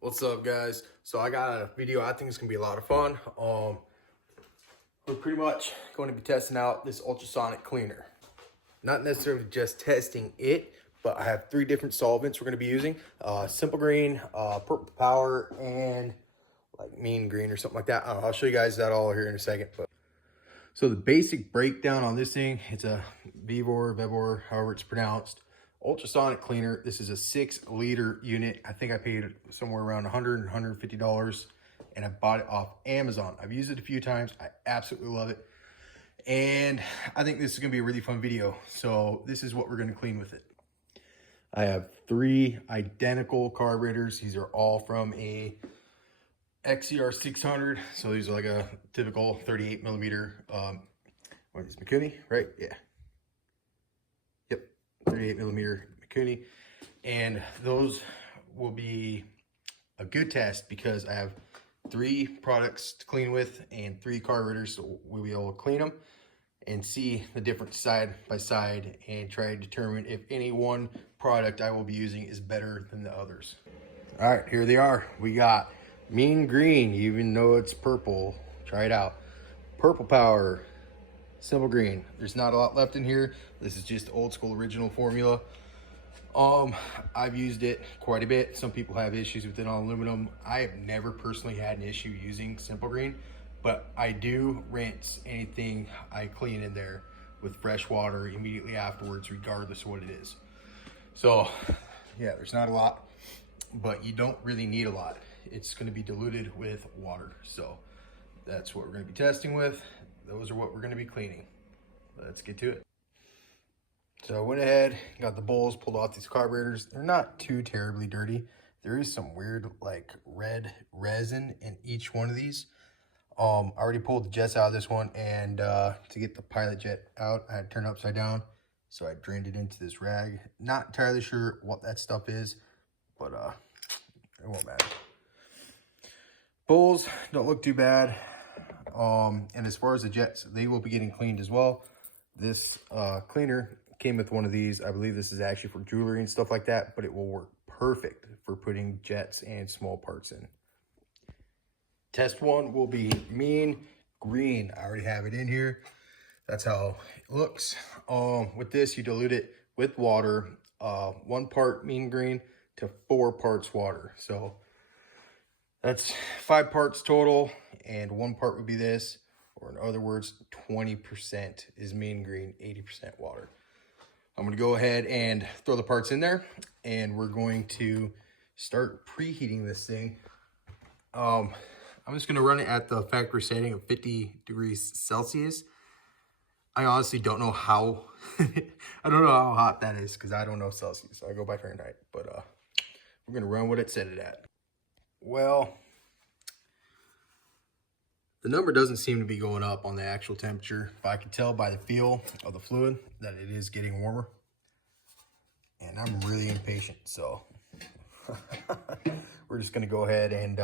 What's up, guys? So I got a video I think it's gonna be a lot of fun. We're pretty much going to be testing out this ultrasonic cleaner. Not necessarily just testing it, but I have 3 different solvents we're gonna be using. Simple green, purple power, and like mean green or something like that. I don't know, I'll show you guys that all here in a second. So the basic breakdown on this thing, it's a Vevor, however it's pronounced, ultrasonic cleaner. This is a 6-liter unit. I think I paid somewhere around $100, $150, and I bought it off Amazon. I've used it a few times. I absolutely love it. And I think this is gonna be a really fun video. So this is what we're gonna clean with it. I have 3 identical carburetors. These are all from a XCR 600. So these are like a typical 38 millimeter, what is Mikuni, right? Yeah. Yep, 38 millimeter Mikuni. And those will be a good test because I have 3 products to clean with and 3 carburetors. So we'll be able to clean them and see the difference side by side and try to determine if any one product I will be using is better than the others. All right, here they are. We got mean green, even though it's purple. Try it out. Purple power, simple green. There's not a lot left in here. This is just old school original formula. I've used it quite a bit. Some people have issues with it on aluminum. I have never personally had an issue using simple green, but I do rinse anything I clean in there with fresh water immediately afterwards, regardless of what it is. So yeah, there's not a lot, but you don't really need a lot. It's going to be diluted with water. So that's what we're going to be testing with. Those are what we're going to be cleaning. Let's get to it. So I went ahead, got the bowls, pulled off these carburetors. They're not too terribly dirty. There is some weird like red resin in each one of these. I already pulled the jets out of this one, and to get the pilot jet out, I had to turn it upside down. So I drained it into this rag. Not entirely sure what that stuff is, but it won't matter. Bowls don't look too bad. And as far as the jets, they will be getting cleaned as well. This cleaner came with one of these. I believe this is actually for jewelry and stuff like that, but it will work perfect for putting jets and small parts in. Test 1 will be mean green. I already have it in here. That's how it looks. With this, you dilute it with water, 1 part mean green to 4 parts water. So that's 5 parts total, and 1 part would be this, or in other words, 20% is mean green, 80% water. I'm gonna go ahead and throw the parts in there, and we're going to start preheating this thing. I'm just gonna run it at the factory setting of 50 degrees Celsius. I honestly don't know how, I don't know how hot that is because I don't know Celsius. I go by Fahrenheit, but we're gonna run what it set it at. Well, the number doesn't seem to be going up on the actual temperature, but I can tell by the feel of the fluid that it is getting warmer. And I'm really impatient, so we're just gonna go ahead and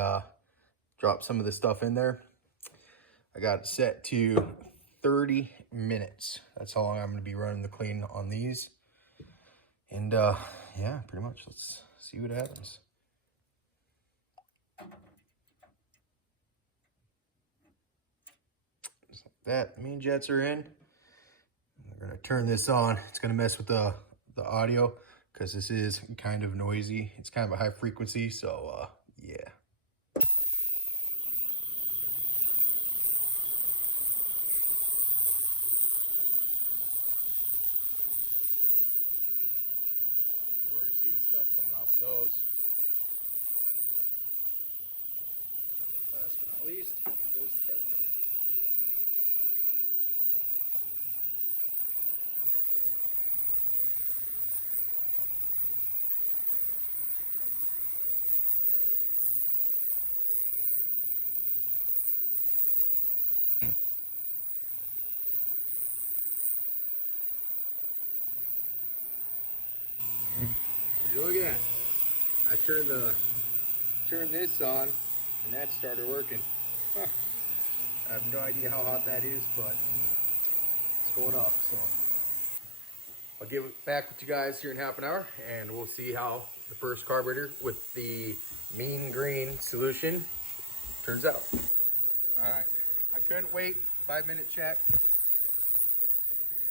drop some of this stuff in there. I got it set to 30 minutes. That's how long I'm gonna be running the clean on these. And yeah, pretty much, let's see what happens. That mean jets are in. We're gonna turn this on. It's gonna mess with the audio because this is kind of noisy. It's kind of a high frequency, so yeah. You can already see the stuff coming off of those. Last but not least, goes the carburetor. What you looking at? I turned this on, and that started working. Huh. I have no idea how hot that is, but it's going up. So I'll get back with you guys here in half an hour, and we'll see how the first carburetor with the mean green solution turns out. All right, I couldn't wait. 5-minute check.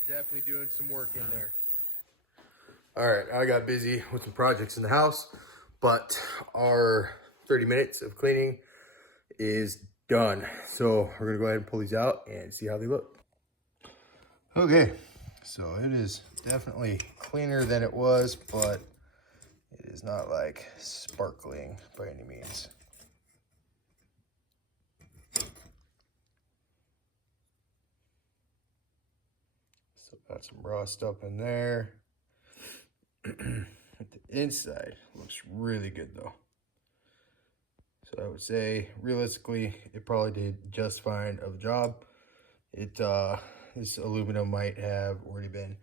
Definitely doing some work in there. All right, I got busy with some projects in the house, but our 30 minutes of cleaning is done. So we're gonna go ahead and pull these out and see how they look. Okay, so it is definitely cleaner than it was, but it is not like sparkling by any means. Still got some rust up in there. The inside looks really good though. So I would say realistically, it probably did just fine of a job. This aluminum might have already been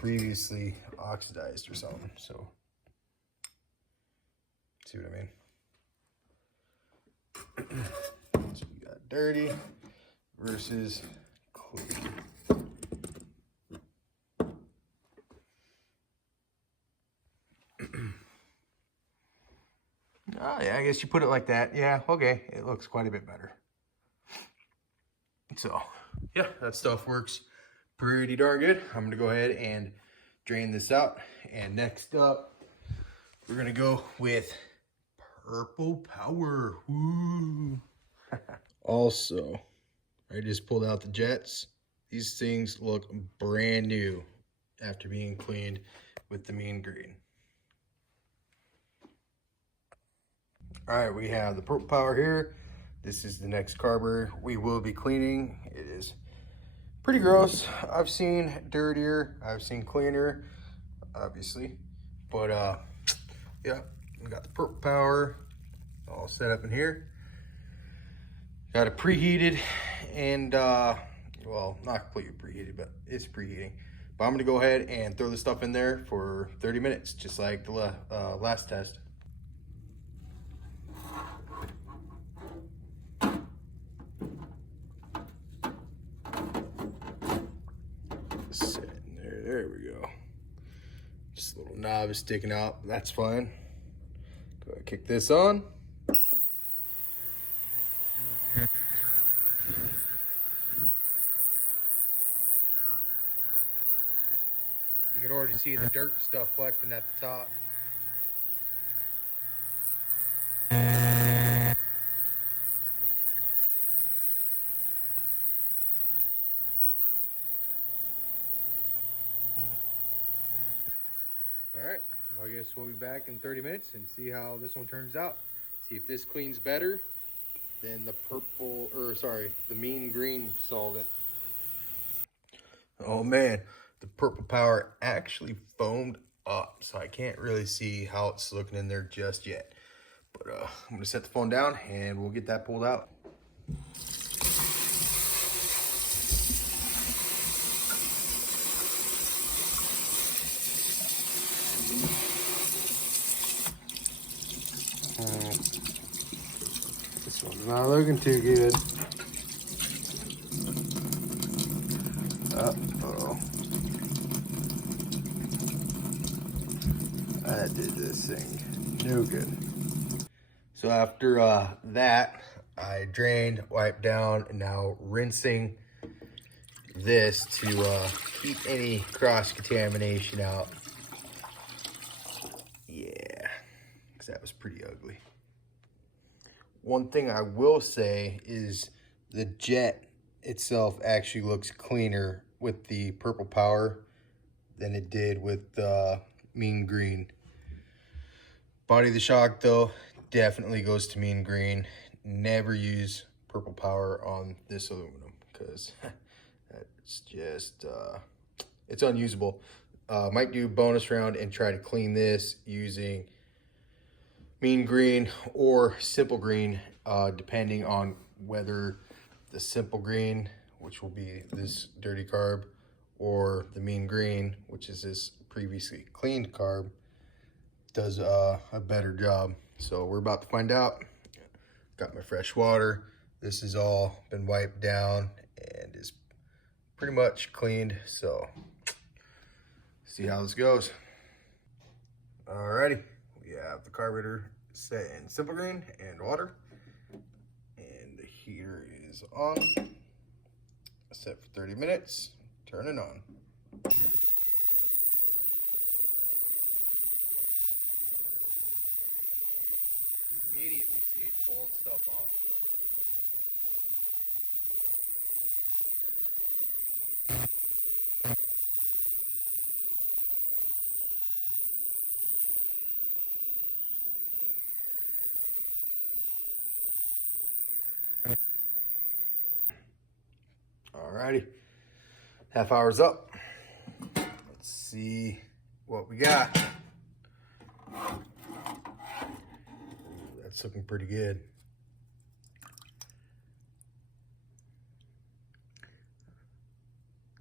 previously oxidized or something. So see what I mean? So you got dirty versus clean. Oh yeah, I guess you put it like that. Yeah, okay, it looks quite a bit better. So yeah, that stuff works pretty darn good. I'm gonna go ahead and drain this out. And next up, we're gonna go with Purple Power. Woo. Also, I just pulled out the jets. These things look brand new after being cleaned with the mean green. All right, we have the Purple Power here. This is the next carburetor we will be cleaning. It is pretty gross. I've seen dirtier, I've seen cleaner, obviously. But yeah, we got the Purple Power all set up in here. Got it preheated and well, not completely preheated, but it's preheating. But I'm gonna go ahead and throw this stuff in there for 30 minutes, just like the last test. Sitting there, there we go. Just a little knob is sticking out, but that's fine. Go ahead and kick this on. You can already see the dirt stuff collecting at the top. All right, well, I guess we'll be back in 30 minutes and see how this one turns out. See if this cleans better than the the mean green solvent. Oh man, the Purple Power actually foamed up, so I can't really see how it's looking in there just yet. But I'm gonna set the phone down and we'll get that pulled out. This one's not looking too good. Uh-oh. That did this thing no good. So after that, I drained, wiped down, and now rinsing this to keep any cross-contamination out. Yeah, because that was pretty ugly. One thing I will say is the jet itself actually looks cleaner with the Purple Power than it did with the mean green. Body of the shock though definitely goes to mean green. Never use Purple Power on this aluminum because that's just it's unusable. Might do bonus round and try to clean this using mean green or simple green, depending on whether the simple green, which will be this dirty carb, or the mean green, which is this previously cleaned carb, does a better job. So we're about to find out. Got my fresh water. This has all been wiped down and is pretty much cleaned. So see how this goes. Alrighty, we have the carburetor set in simple green and water. And the heater is on. Set for 30 minutes. Turn it on. Immediately see it pulling stuff off. Alrighty, half hour's up. Let's see what we got. That's looking pretty good.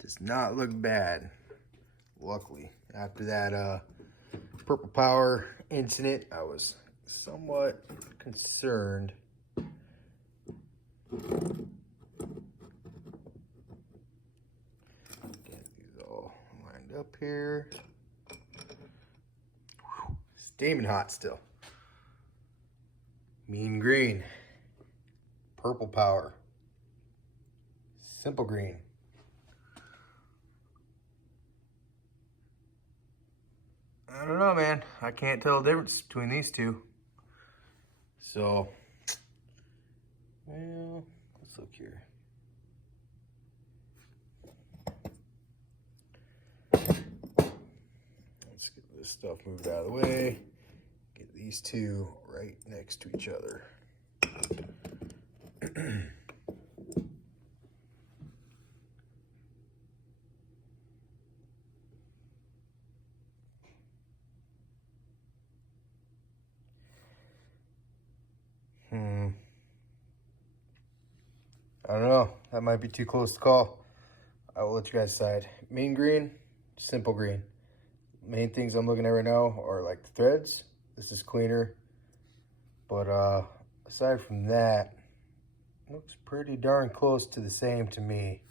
Does not look bad. Luckily, after that Purple Power incident, I was somewhat concerned. Get these all lined up here. Whew, steaming hot still. Mean green, Purple Power, simple green. I don't know, man. I can't tell the difference between these two. So, well, let's look here. Let's get this stuff moved out of the way. Get these two right next to each other. I don't know. That might be too close to call. I will let you guys decide. Mean green, simple green. Main things I'm looking at right now are like the threads. This is cleaner. But aside from that, it looks pretty darn close to the same to me.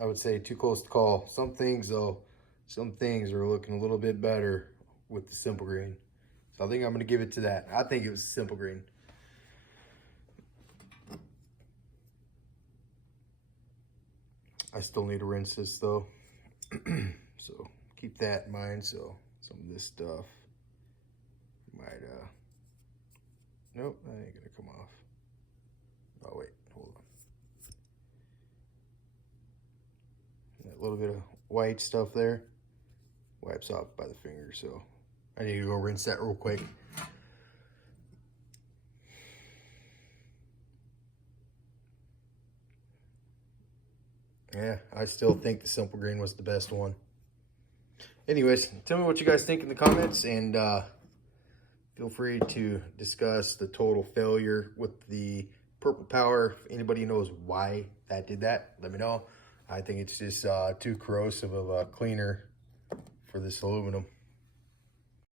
I would say too close to call. Some things though, some things are looking a little bit better with the simple green. So I think I'm gonna give it to that. I think it was simple green. I still need to rinse this though. So keep that in mind. So some of this stuff might, nope, that ain't gonna come off. Oh wait, hold on. That little bit of white stuff there wipes off by the finger, so I need to go rinse that real quick. Yeah, I still think the simple green was the best one. Anyways, tell me what you guys think in the comments, and feel free to discuss the total failure with the Purple Power. If anybody knows why that did that, let me know. I think it's just too corrosive of a cleaner for this aluminum.